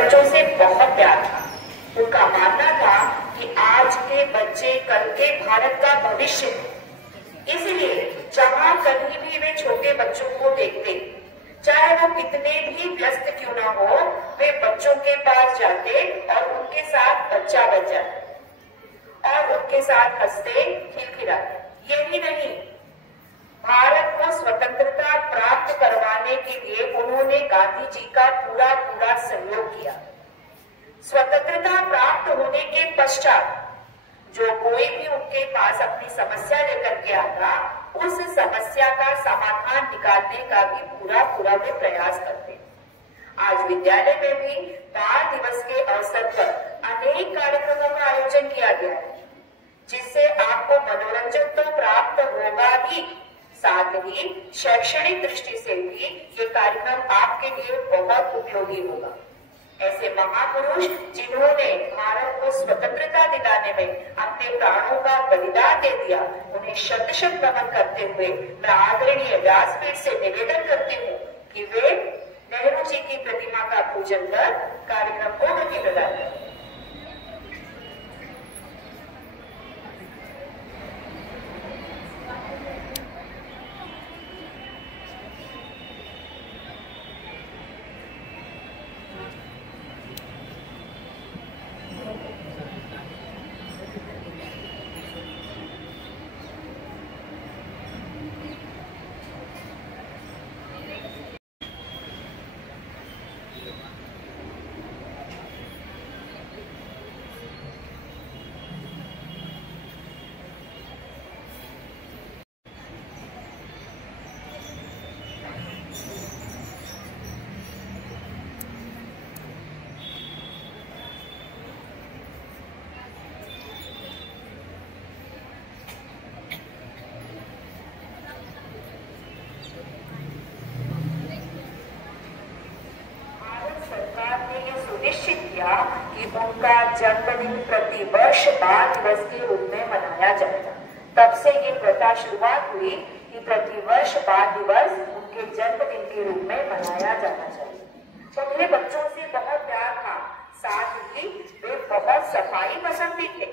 बच्चों से बहुत प्यार था। उनका मानना था कि आज के बच्चे कल के भारत का भविष्य है। इसलिए जहां कहीं भी वे छोटे बच्चों को देखते, चाहे वो कितने भी व्यस्त क्यों ना हो, वे बच्चों के पास जाते और उनके साथ बच्चा बन जाते और उनके साथ हंसते खिलखिलाते। यही नहीं, भारत को स्वतंत्रता प्राप्त करवाने के लिए उन्होंने गांधी जी का पूरा पूरा सहयोग किया। स्वतंत्रता प्राप्त होने के पश्चात जो कोई भी उनके पास अपनी समस्या लेकर के आता, उस समस्या का समाधान निकालने का भी पूरा पूरा वे प्रयास करते। आज विद्यालय में भी बाल दिवस के अवसर पर अनेक कार्यक्रमों का आयोजन किया गया है, जिससे आपको मनोरंजन तो प्राप्त होगा ही, साथ ही शैक्षणिक दृष्टि से भी ये कार्यक्रम आपके लिए बहुत उपयोगी होगा। ऐसे महापुरुष जिन्होंने भारत को स्वतंत्रता दिलाने में अपने प्राणों का बलिदान दे दिया, उन्हें शत शत नमन करते हुए मैं आदरणीय व्यासपीठ से निवेदन करती हूँ कि वे नेहरू जी की प्रतिमा का पूजन कर कार्यक्रम को गति प्रदान करें। निश्चित किया कि उनका जन्मदिन प्रति वर्ष बाल दिवस के रूप में मनाया जाएगा। तब से ये प्रथा शुरुआत हुई कि प्रति वर्ष बाल दिवस उनके जन्मदिन के रूप में मनाया जाना चाहिए। तो मेरे बच्चों से बहुत प्यार था, साथ ही वे बहुत सफाई पसंद भी थे।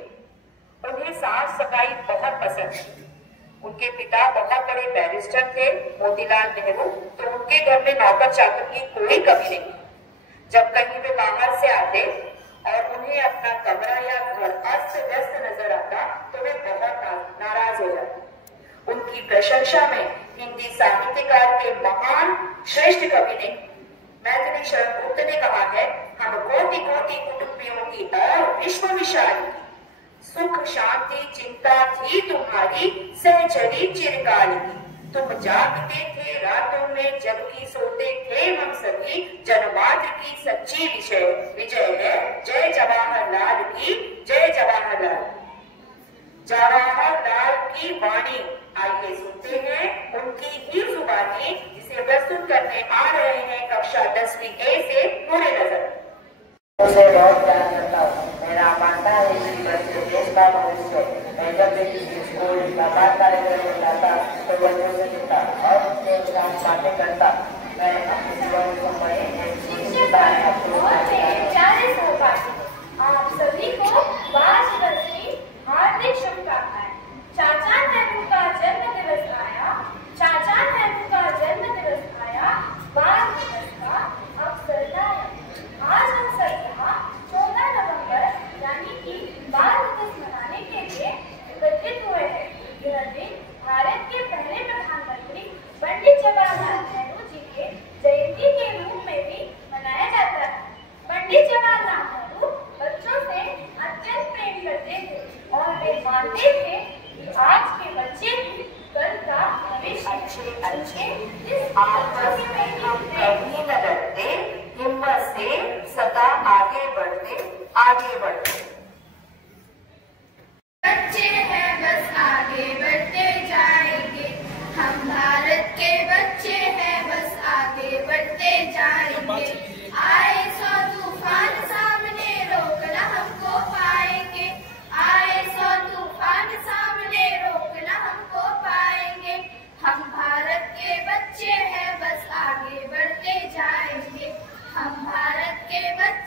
उन्हें साफ सफाई बहुत पसंद थी। उनके पिता बहुत बड़े बैरिस्टर थे, मोतीलाल नेहरू, तो उनके घर में नौकर चाकर की कोई कमी नहीं। जब कहीं वे बाहर से आते और उन्हें अपना कमरा या घर अस्त व्यस्त नजर आता, तो वे बहुत नाराज हो जाते। उनकी प्रशंसा में हिंदी साहित्यकार के महान श्रेष्ठ कवि ने मैथिली शरण गुप्त ने कहा है, हम कोटि कोटि कुटुंबियों की और विश्व विशाली, सुख शांति चिंता थी तुम्हारी, सहचरी चिरकाल की। तुम जागते थे रातों में जबकि सोते थे हम सभी, जनमाद्र की सच्ची विजय है, जय जवाहरलाल की, जय जवाहरलाल। जवाहरलाल की वाणी आइए सुनते हैं उनकी ही जुबानी, जिसे प्रस्तुत करने आ रहे हैं कक्षा 10वीं ए से पूरे नजर। उसे बहुत प्यार करता हूँ। मेरा मानना है कि बच्चे देश का भविष्य। मैं जब भी किसी स्कूल या बात कार्यक्रम में जाता तो बच्चों से मिलता और उनके साथ बातें करता। मैं अपने जीवन समय आप सभी को बाल दिवस की हार्दिक शुभकामनाएं। चाचा नेहरू का जन्म दिवस आया, चाचा नेहरू का जन्म दिवस आया, बाल दिवस का अवसर लाया। आज हम सब यहाँ 14 नवंबर यानी कि बाल दिवस मनाने के लिए एकत्रित हुए हैं। यह दिन भारत के पहले प्रधानमंत्री पंडित जवाहरलाल नेहरू जी के जयंती के रूप में भी मनाया जाता है। पंडित जवाहरलाल नेहरू बच्चों से अत्यंत प्रेम करते थे और वे मानते थे कि आज के बच्चे ही कल का भविष्य। आपस में हम कभी न डरते, हिम्मत से सदा आगे बढ़ते, आगे बढ़ते। बच्चे हैं बस आगे बढ़ते जाएंगे, हम भारत के बच्चे हैं बस आगे बढ़ते जाएंगे। आए 100 तूफान सामने रोकना हमको पाएंगे, आए 100 तूफान सामने रोकना हमको पाएंगे। हम भारत के बच्चे हैं बस आगे बढ़ते जाएंगे, हम भारत के बच्चे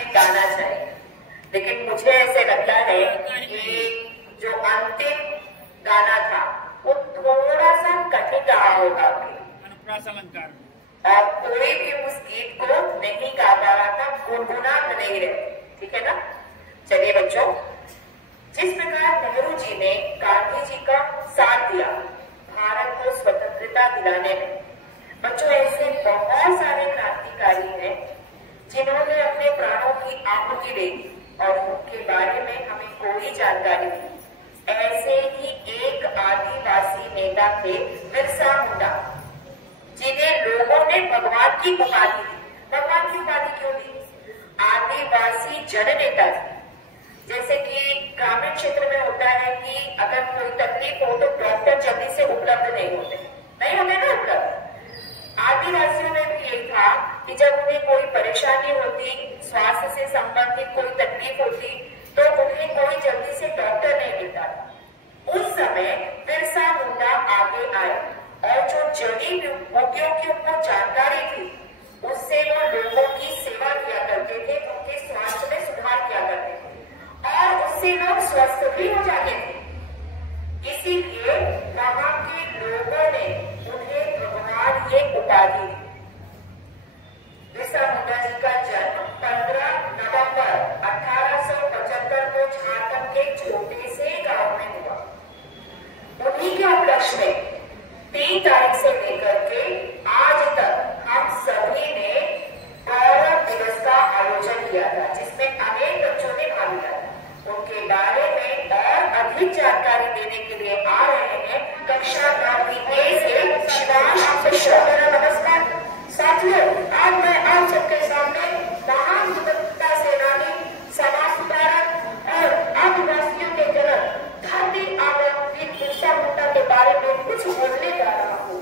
हमें गाना चाहिए, लेकिन मुझे ऐसे लगता है कि जो अंतिम गाना था वो थोड़ा सा कठिन रहा होगा और कोई भी उस गीत को नहीं गा पा रहा था, गुनगुना नहीं रहे। ठीक है ना? चलिए बच्चों, जिस प्रकार नेहरू जी ने गांधी जी का साथ दिया भारत को स्वतंत्रता दिलाने में, बच्चों ऐसे बहुत सारे क्रांतिकारी हैं जिन्होंने अपने प्राणों की आहुति दी और उनके बारे में हमें कोई जानकारी नहीं। ऐसे ही एक आदिवासी नेता थे बिरसा मुंडा, जिन्हें लोगों ने भगवान की उपाधि दी। भगवान की उपाधि क्यों दी? आदिवासी जननेता थे। जैसे कि ग्रामीण क्षेत्र में होता है कि अगर कोई तकलीफ हो तो डॉक्टर जल्दी से उपलब्ध नहीं होते ना उपलब्ध। आदिवासियों में भी यही था कि जब उन्हें कोई परेशानी होती, स्वास्थ्य से संबंधित कोई तकलीफ होती, तो उन्हें कोई जल्दी से डॉक्टर नहीं मिलता था। उस समय बिरसा मुंडा आगे आए और जो जड़ी बूटियों की उनको जानकारी थी उससे वो लोगों की सेवा किया करते थे, उनके स्वास्थ्य में सुधार किया करते थे और उससे लोग स्वस्थ भी हो जाते थे। इसीलिए वहां के लोगों ने उन्हें भगवान ये उपाधि दी। बिरसा मुंडा जी का जन्म 15 नवंबर 1875 को झारखंड के छोटे से गांव में हुआ। उन्हीं के उपलक्ष्य में 3 तारीख से लेकर के आज तक हम सभी ने गौरव दिवस का आयोजन किया था, जिसमें अनेक बच्चों ने भाग लिया था। उनके बारे में और अधिक जानकारी देने के लिए आ रहे हैं कक्षा 9वीं ए से शिवांश मिश्रा। नमस्कार साथियों, आज मैं आप सबके सामने महान स्वतंत्रता सेनानी, समाज सुधारक और आदिवासियों के जनक धरती आबा वीर बिरसा मुंडा के बारे में कुछ बोलने जा रहा हूँ।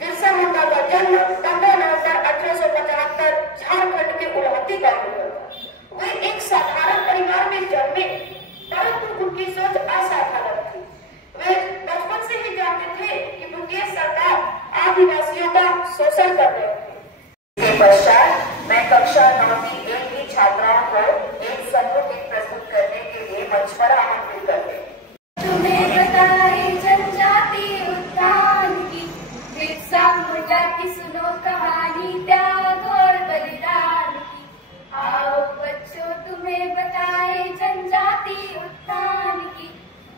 बिरसा मुंडा का जन्म 15 नवंबर 1875 झारखंड के उलाती गांव में हुआ। वे एक साधारण परिवार में जन्मे, परंतु उनकी सोच असाधारण थी। वे बचपन से ही जानते थे कि ब्रिटिश सरकार आदिवासियों का शोषण कर रहे थे। इसके पश्चात मैं कक्षा 9वीं ए की छात्राओं को एक समूह गीत प्रस्तुत करने के लिए मंच पर आमंत्रित करते हैं। तुम्हें बताए जनजाति उत्थान की, बिरसा मुंडा की सुनो कहानी, त्याग और बलिदान की। आओ बच्चों तुम्हें बताए जनजाति उत्थान की,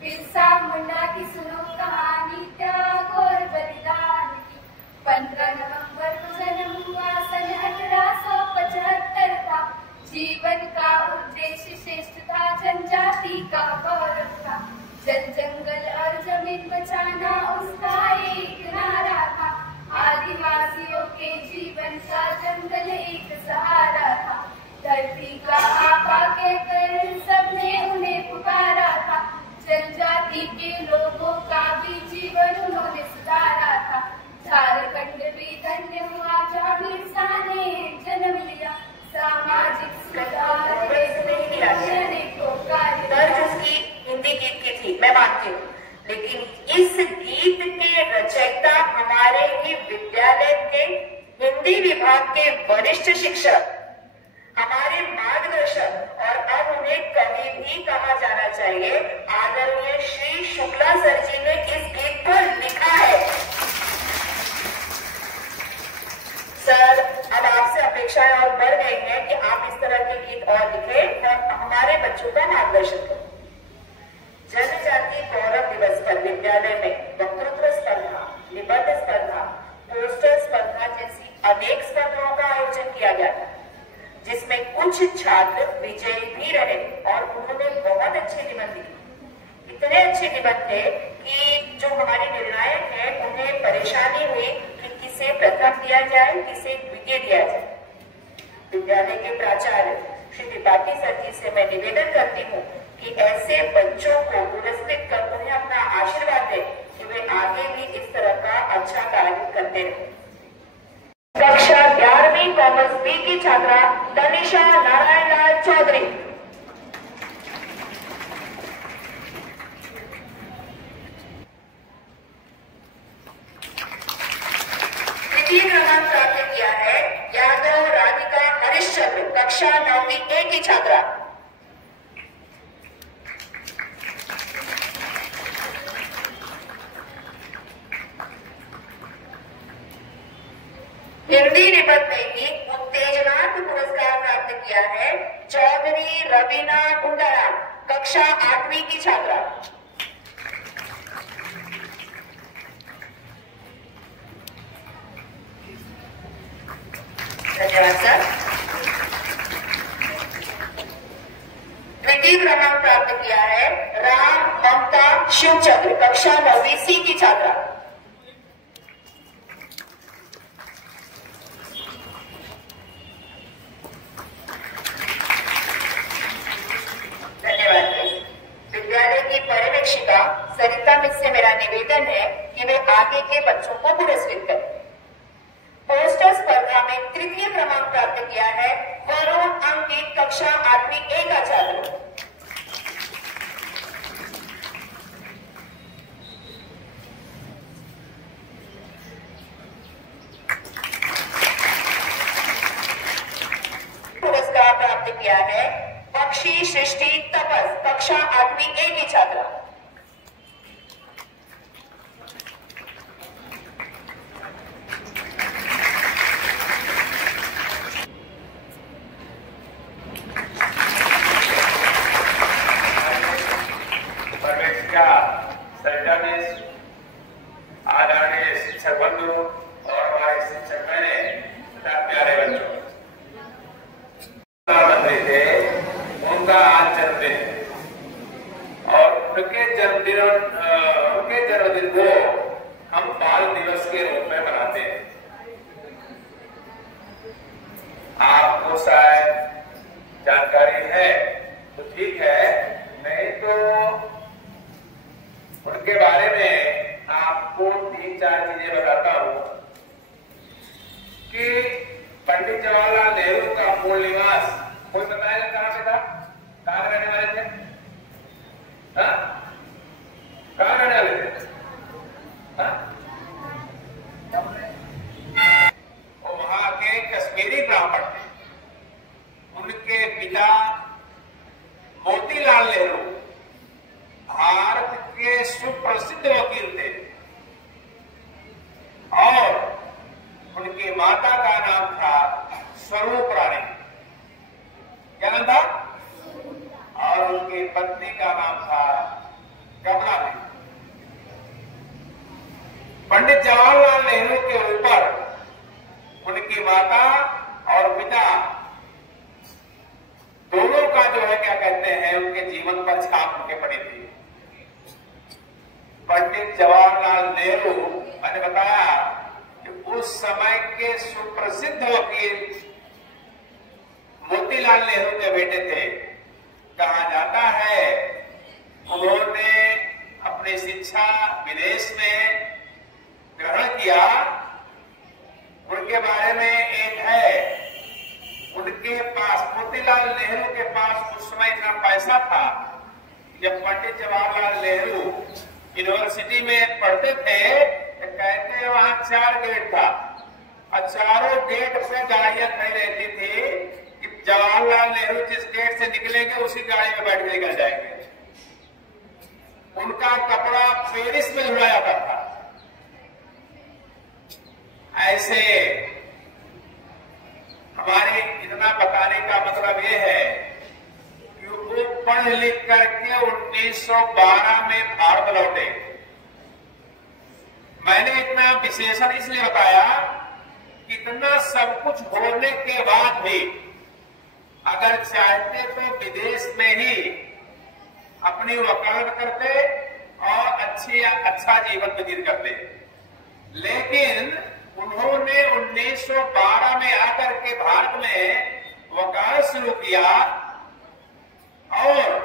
बिरसा मुंडा की सुनो कहानी, त्याग और बलिदान की। 15 नवंबर को जन्म हुआ, सन 1875 था। जीवन का उद्देश्य श्रेष्ठ था, जनजाति का गौरव था। जल जंगल और जमीन बचाना उसका एक नारा था। आदिवासियों के जीवन का जंगल एक सहारा था। धरती का आपा कहकर सबने उन्हें पुकारा था। जनजाति के लोगों का भी जीवन उन्होंने सुधारा था। झारखंड भी धन्य हुआ जहाँ बिरसा ने जन्म लिया। सामाजिक सुधार उसकी हिंदी गीत की थी, मैं मानती हूँ, लेकिन इस गीत के रचयिता हमारे ही विद्यालय के हिंदी विभाग के वरिष्ठ शिक्षक, हमारे मार्गदर्शक और अब उन्हें कवि भी कहा जाना चाहिए, आदरणीय श्री शुक्ला सर जी ने इस गीत को लिखा है। सर, अब आपसे अपेक्षाएं और बढ़ गई हैं कि आप इस तरह के गीत और लिखें और हमारे बच्चों का मार्गदर्शन करें। जनजाति गौरव दिवस पर विद्यालय में वक्तृत्व स्पर्धा, निबंध स्पर्धा, पोस्टर स्पर्धा जैसी अनेक स्पर्धाओं का आयोजन किया गया था, जिसमें कुछ छात्र विजयी भी रहे और उन्होंने बहुत अच्छे निबंध लिखे। इतने अच्छे निबंध थे कि जो हमारे निर्णायक हैं उन्हें परेशानी हुई कि किसे प्रथम दिया जाए, किसे द्वितीय दिया जाए। विद्यालय के प्राचार्य श्री त्रिपाठी सर जी से मैं निवेदन करती हूँ कि ऐसे बच्चों को पुरस्कृत कर उन्हें अपना आशीर्वाद दें कि वे आगे भी इस तरह का अच्छा कार्य करते रहें। कक्षा 11वीं कॉमर्स बी की छात्रा तनिषा नारायण लाल चौधरी। द्वितीय क्रमांक प्राप्त किया है यादव राधिका हरिश्चंद्र, कक्षा 9वीं ए की छात्रा। हिंदी निबंध में ही उत्तेजनार्थ पुरस्कार प्राप्त किया है चौधरी रवीना गुंडाराम, कक्षा 8वीं की छात्रा। धन्यवाद सर। द्वितीय क्रमांक प्राप्त किया है राम ममता शिवचंद्र, कक्षा 9वीं सी की छात्रा। पर्यवेक्षिका सरिता मिस से मेरा निवेदन है कि वे आगे के बच्चों को पुरस्कृत करें। पोस्टर स्पर्धा में तृतीय क्रमांक प्राप्त किया है वरुण अंकित, कक्षा 8वीं ए का छात्र। पुरस्कार प्राप्त किया है पक्षी सृष्टि तपस, कक्षा 8वीं ए की छात्रा। पर्यवेक्षिका सरिता मिस, आदरणीय शिक्षक बंधु और हमारे शिक्षक बहने तथा प्यारे बच्चों, प्रधानमंत्री थे, उनका आज जन्मदिन और उनके जन्मदिन को हम बाल दिवस के रूप में मनाते हैं। आपको शायद जानकारी है तो ठीक है, नहीं तो उनके बारे में आपको 3-4 चीजें बताता हूं कि पंडित जवाहरलाल नेहरू का मूल निवास कोई बताएगा कहां पे था? कहां रहने वाले थे? कहां रहने वाले थे? वो वहां के कश्मीरी ब्राह्मण थे। उनके पिता मोतीलाल नेहरू भारत के सुप्रसिद्ध वकील थे और उनकी माता का नाम था स्वरूप रानी। क्या नाम था? और उनकी पत्नी का नाम था कमला देवी। पंडित जवाहरलाल नेहरू के ऊपर उनकी माता और पिता दोनों का जो है क्या कहते हैं, उनके जीवन पर छाप उनके पड़ी थी। पंडित जवाहरलाल नेहरू मैंने बताया कि उस समय के सुप्रसिद्ध वकील मोतीलाल नेहरू के बेटे थे। कहा जाता है उन्होंने अपनी शिक्षा विदेश में ग्रहण किया। उनके बारे में एक है, उनके पास मोतीलाल नेहरू के पास उस समय इतना पैसा था। जब पंडित जवाहरलाल नेहरू यूनिवर्सिटी में पढ़ते थे तो कहते वहां 4 गेट था और चारों गेट पे गाड़ियां खड़ी रहती थी कि जवाहरलाल नेहरू जिस गेट से निकलेंगे उसी गाड़ी में बैठ के निकल जाएंगे। उनका कपड़ा पेरिस में धुला जाता था। ऐसे हमारे इतना बताने का मतलब ये है कि वो पढ़ लिख करके 1912 में भारत लौटे। मैंने इतना विशेषण इसलिए बताया कि इतना सब कुछ होने के बाद भी अगर चाहते तो विदेश में ही अपनी वकालत करते और अच्छा जीवन व्यतीत करते, लेकिन उन्होंने 1912 में आकर के भारत में वकालत शुरू किया और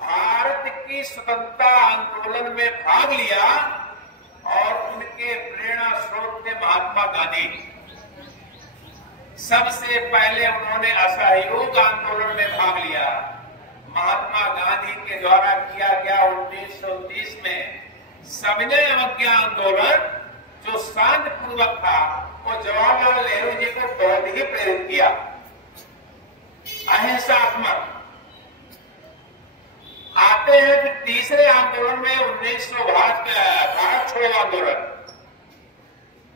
भारत की स्वतंत्रता आंदोलन में भाग लिया और उनके प्रेरणा स्रोत थे महात्मा गांधी। सबसे पहले उन्होंने असहयोग आंदोलन में भाग लिया। महात्मा गांधी के द्वारा किया गया 1930 में सविनय अवज्ञा आंदोलन जो शांतिपूर्वक था, वो जवाहरलाल नेहरू जी को बहुत ही प्रेरित किया। अहिंसात्मक। आते हैं फिर तीसरे आंदोलन में 1900 भारत छोड़ो आंदोलन।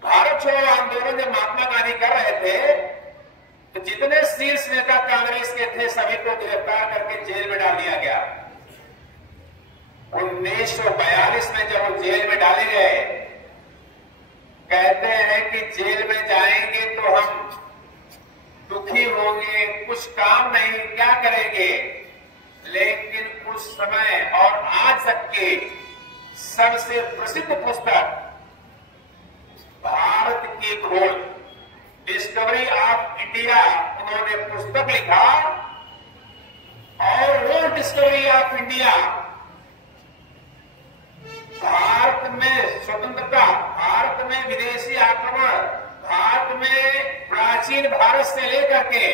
भारत छोड़ो आंदोलन जब महात्मा गांधी कर रहे थे तो जितने शीर्ष नेता कांग्रेस के थे सभी को गिरफ्तार करके जेल में डाल दिया गया। 1942 में जब वो जेल में डाले गए, कहते हैं कि जेल में जाएंगे तो हम दुखी होंगे, कुछ काम नहीं, क्या करेंगे। लेकिन उस समय और आज तक के सबसे प्रसिद्ध पुस्तक भारत की खोज, डिस्कवरी ऑफ इंडिया, उन्होंने पुस्तक लिखा। और वो डिस्कवरी ऑफ इंडिया, भारत में स्वतंत्रता, भारत में विदेशी आक्रमण, भारत में प्राचीन भारत से लेकर के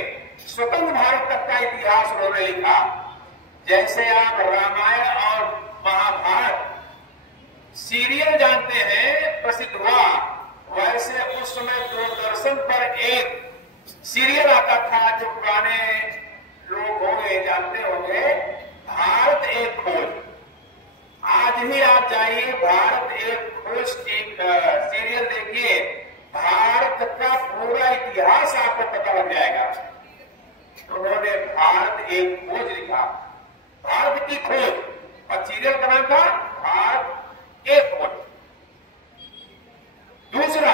स्वतंत्र भारत तक का इतिहास उन्होंने लिखा। जैसे आप रामायण और महाभारत सीरियल जानते हैं, प्रसिद्ध हुआ, वैसे उस समय दूरदर्शन पर एक सीरियल आता था जो पुराने लोग होंगे जानते होंगे, भारत एक खोज। आज ही आप जाइए भारत एक खोज सीरियल देखिए, भारत का पूरा इतिहास आपको पता लग जाएगा। तो उन्होंने भारत एक खोज लिखा, भारत की खोज, और सीरियल का नाम था भारत एक खोज। दूसरा,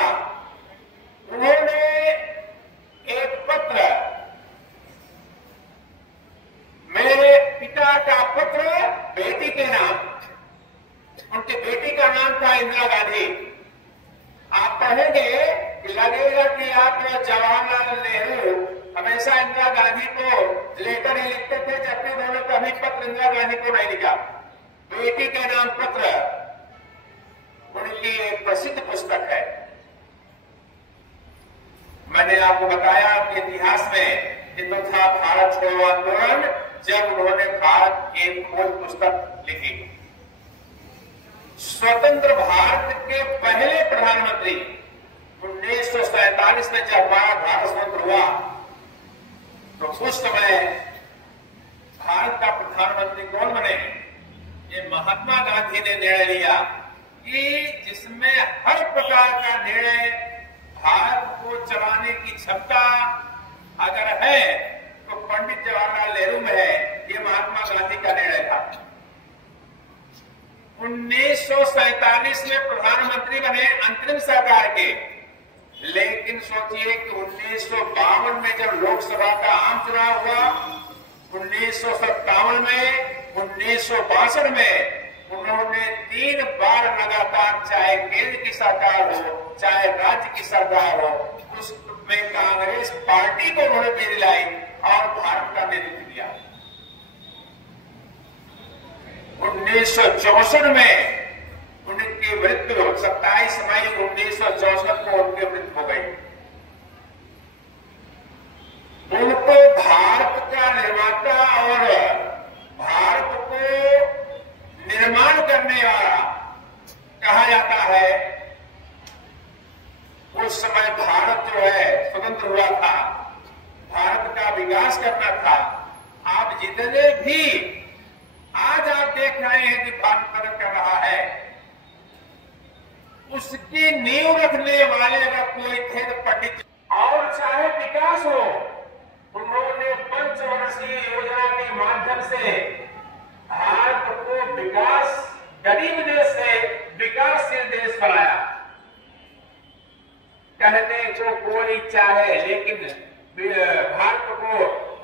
उन्होंने एक पत्र, मेरे पिता का पत्र बेटी के नाम, उनकी बेटी का नाम था इंदिरा गांधी। आप कहेंगे कि लगेगा कि आप जवाहरलाल नेहरू हमेशा इंदिरा गांधी को लेटर ही लिखते थे, जबकि उन्होंने कभी पत्र इंदिरा गांधी को नहीं लिखा। बेटी के नाम पत्र उनकी एक प्रसिद्ध पुस्तक है। मैंने आपको बताया कि इतिहास में ये तो था भारत छोड़ो आंदोलन, जब उन्होंने भारत एक खोज पुस्तक लिखी। स्वतंत्र भारत के पहले प्रधानमंत्री 1947 में जब भारत स्वतंत्र हुआ तो उस समय भारत का प्रधानमंत्री कौन बने? ये महात्मा गांधी ने निर्णय लिया कि जिसमें हर प्रकार का निर्णय भारत को चलाने की क्षमता अगर है तो पंडित जवाहरलाल नेहरू में है। ये महात्मा गांधी का निर्णय था। 1947 में प्रधानमंत्री बने अंतरिम सरकार के, लेकिन सोचिए कि 1952 में जब लोकसभा का आम चुनाव हुआ, 1957 में, 1962 में उन्होंने 3 बार लगातार, चाहे केंद्र की सरकार हो चाहे राज्य की सरकार हो, उसमें कांग्रेस पार्टी को उन्होंने भी दिलाई और भारत का नेतृत्व किया। 1964 में उनकी मृत्यु 27 मई 1964 को उनकी मृत्यु हो गई। उनको भारत का निर्माता और भारत को निर्माण करने वाला कहा जाता है। उस समय भारत जो है स्वतंत्र हुआ था, भारत का विकास करना था। आप जितने भी आज आप देख रहे हैं कि भारत प्रगति कर रहा है, उसकी नींव रखने वाले अगर कोई थे तो पंडित। और चाहे विकास हो, उन्होंने पंचवर्षीय योजना के माध्यम से भारत को विकास, गरीब देश से विकासशील देश बनाया। कहने को कोई चाहे, लेकिन भारत को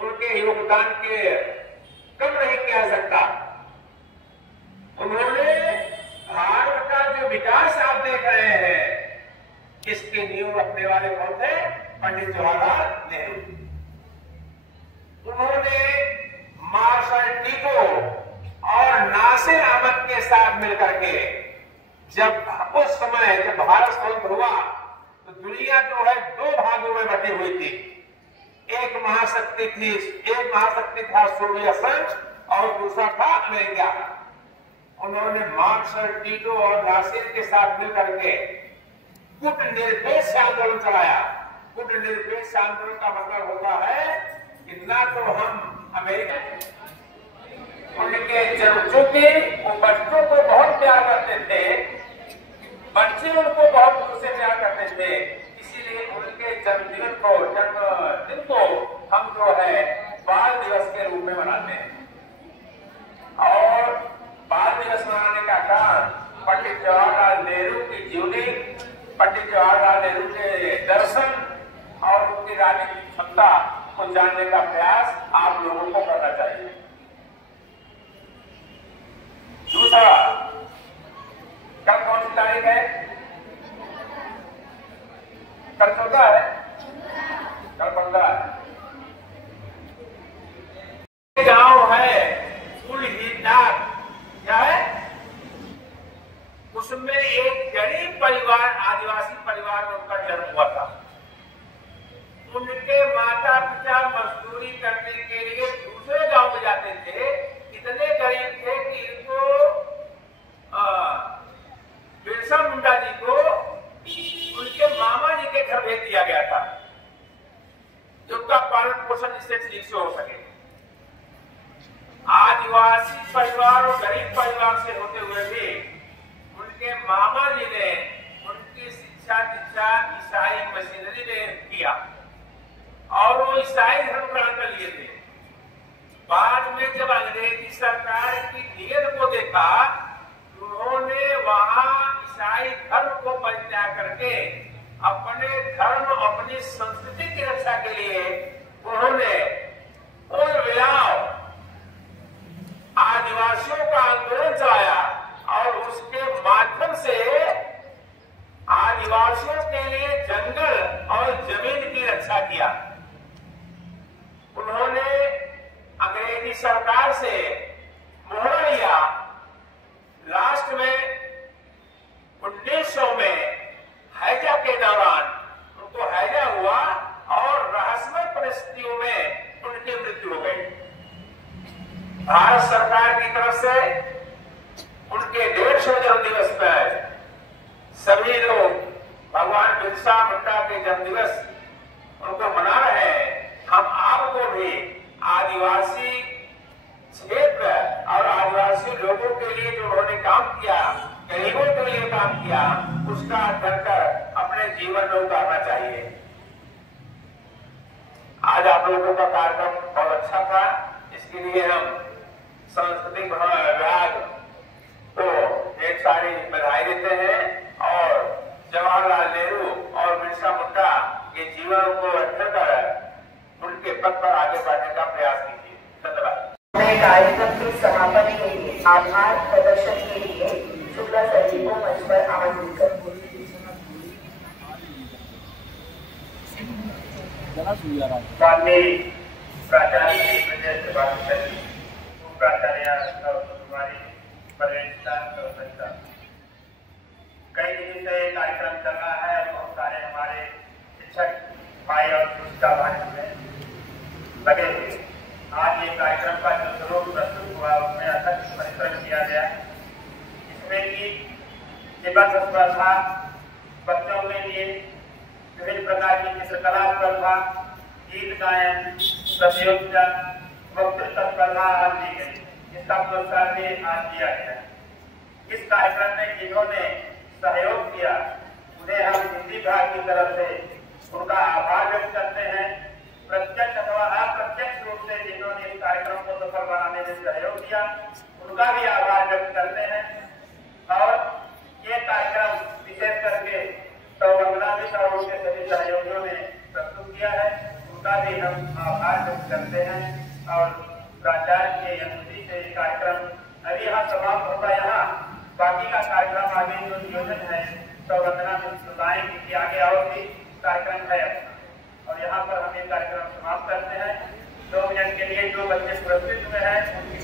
उनके योगदान के कम नहीं किया सकता। उन्होंने भारत का जो विकास आप देख रहे हैं, इसके नींव रखने वाले कौन थे? पंडित जवाहरलाल नेहरू। उन्होंने मार्शल टिटो और नासिर अहमद के साथ मिलकर के, जब उस समय जब भारत स्वतंत्र हुआ तो दुनिया जो है 2 भागों में बटी हुई थी। एक महाशक्ति था सोवियत संघ और दूसरा था अमेरिका। उन्होंने मार्शल टिटो और नासिर के साथ मिलकर के गुट निरपेक्ष आंदोलन चलाया। गुट निरपेक्ष आंदोलन का मतलब होता है कि इतना तो हम अमेरिका उनके चूंकि वो बच्चों को बहुत प्यार करते थे, बच्चे उनको बहुत दूर से प्यार करते थे, इसीलिए उनके जन्मदिन को हम जो है बाल दिवस के रूप में मनाते हैं। और बाल दिवस मनाने का कारण पंडित जवाहरलाल नेहरू की जीवनी, पंडित जवाहरलाल नेहरू के दर्शन और उनकी राजनीतिक क्षमता को जानने का प्रयास आप लोगों को करना चाहिए। दूसरा, कल कौन सी तारीख है? कल 14 है, कल 15 है। गांव है फूलहीदार, क्या है? उसमें एक गरीब परिवार, आदिवासी परिवार में उनका जन्म हुआ था। उनके माता पिता मजदूरी करने के लिए दूसरे गांव में जाते थे, इतने गरीब थे कि इनको बिरसा मुंडा जी को उनके मामा जी के घर भेज दिया गया था, जो उनका पालन पोषण इससे ठीक से हो सके। आदिवासी परिवार और गरीब परिवार से होते हुए भी उनके मामा जी ने उनकी शिक्षा दीक्षा ईसाई मशीनरी में किया और वो ईसाई धर्म ग्रहण कर लिए थे। बाद में जब अंग्रेजी सरकार की नीयत को देखा, उन्होंने वहां ईसाई धर्म को परित्याग करके अपने धर्म, अपनी संस्कृति की रक्षा के लिए उन्होंने कुल मिलाओ आदिवासियों का आंदोलन चलाया और उसके माध्यम से आदिवासियों के लिए जंगल और जमीन की रक्षा किया। उन्होंने अंग्रेजी सरकार से मोहरा लिया। लास्ट में 1900 में हैजा के दौरान उनको हैजा हुआ और रहस्यमय परिस्थितियों में उनकी मृत्यु हो गई। भारत सरकार की तरफ से उनके 150 जन्मदिवस पर सभी लोग भगवान बिरसा मुंडा के जन्मदिवस उनको मना रहे हैं। हम आपको भी आदिवासी क्षेत्र और आदिवासी लोगों के लिए जो उन्होंने काम किया, गरीबों के लिए काम किया, उसका धरकर अपने जीवन में उतारना चाहिए। आज आप लोगों का कार्यक्रम बहुत अच्छा था, इसके लिए हम सांस्कृतिक विभाग को ढेर सारी बधाई देते हैं और जवाहरलाल नेहरू और बिरसा मुंडा के जीवन को रखकर उनके पद पर आगे बढ़ने का प्रयास कीजिए। धन्यवाद। कार्यक्रम के समापन के लिए आभार प्रदर्शन के लिए शुक्ला सर जी को मंच पर आमंत्रित करते हैं। माननीय प्राचार्य प्राचार्य कुमारी परिवेशता, कई दिनों से कार्यक्रम चल रहा है और बहुत सारे हमारे शिक्षक भाई और शिक्षिका भाई में लगे हुए। आज ये कार्यक्रम का जो स्वरूप प्रस्तुत हुआ उसमें अत्यंत परिश्रम किया गया। इसमें की निबंध स्पर्धा, बच्चों के लिए विभिन्न प्रकार की चित्रकला स्पर्धा, गीत गायन प्रतियोगिता, वक्तृत्व स्पर्धा आज दी गई। इसका पुरस्कार भी आज दिया गया। इस कार्यक्रम में जिन्होंने सहयोग किया उन्हें हम हिंदी विभाग की तरफ से उनका आभार व्यक्त करते हैं। प्रत्यक्ष अथवा अप्रत्यक्ष रूप से जिन्होंने इस कार्यक्रम को सफल बनाने में सहयोग दिया उनका भी आभार व्यक्त करते हैं। और ये कार्यक्रम विशेष करके बांग्लादेश और उनके सभी सहयोगियों ने प्रस्तुत किया है, उनका भी हम आभार व्यक्त करते हैं। और प्राचार्य की अनुमति से ये कार्यक्रम अभी यहाँ समाप्त होगा। यहाँ बाकी का कार्यक्रम आगे जो नियोजन है तो वंदना में बताएंगे कि आगे और भी कार्यक्रम है और यहाँ पर हम ये कार्यक्रम समाप्त करते हैं। 2 मिनट के लिए जो बच्चे पुरस्कृत हुए हैं उनकी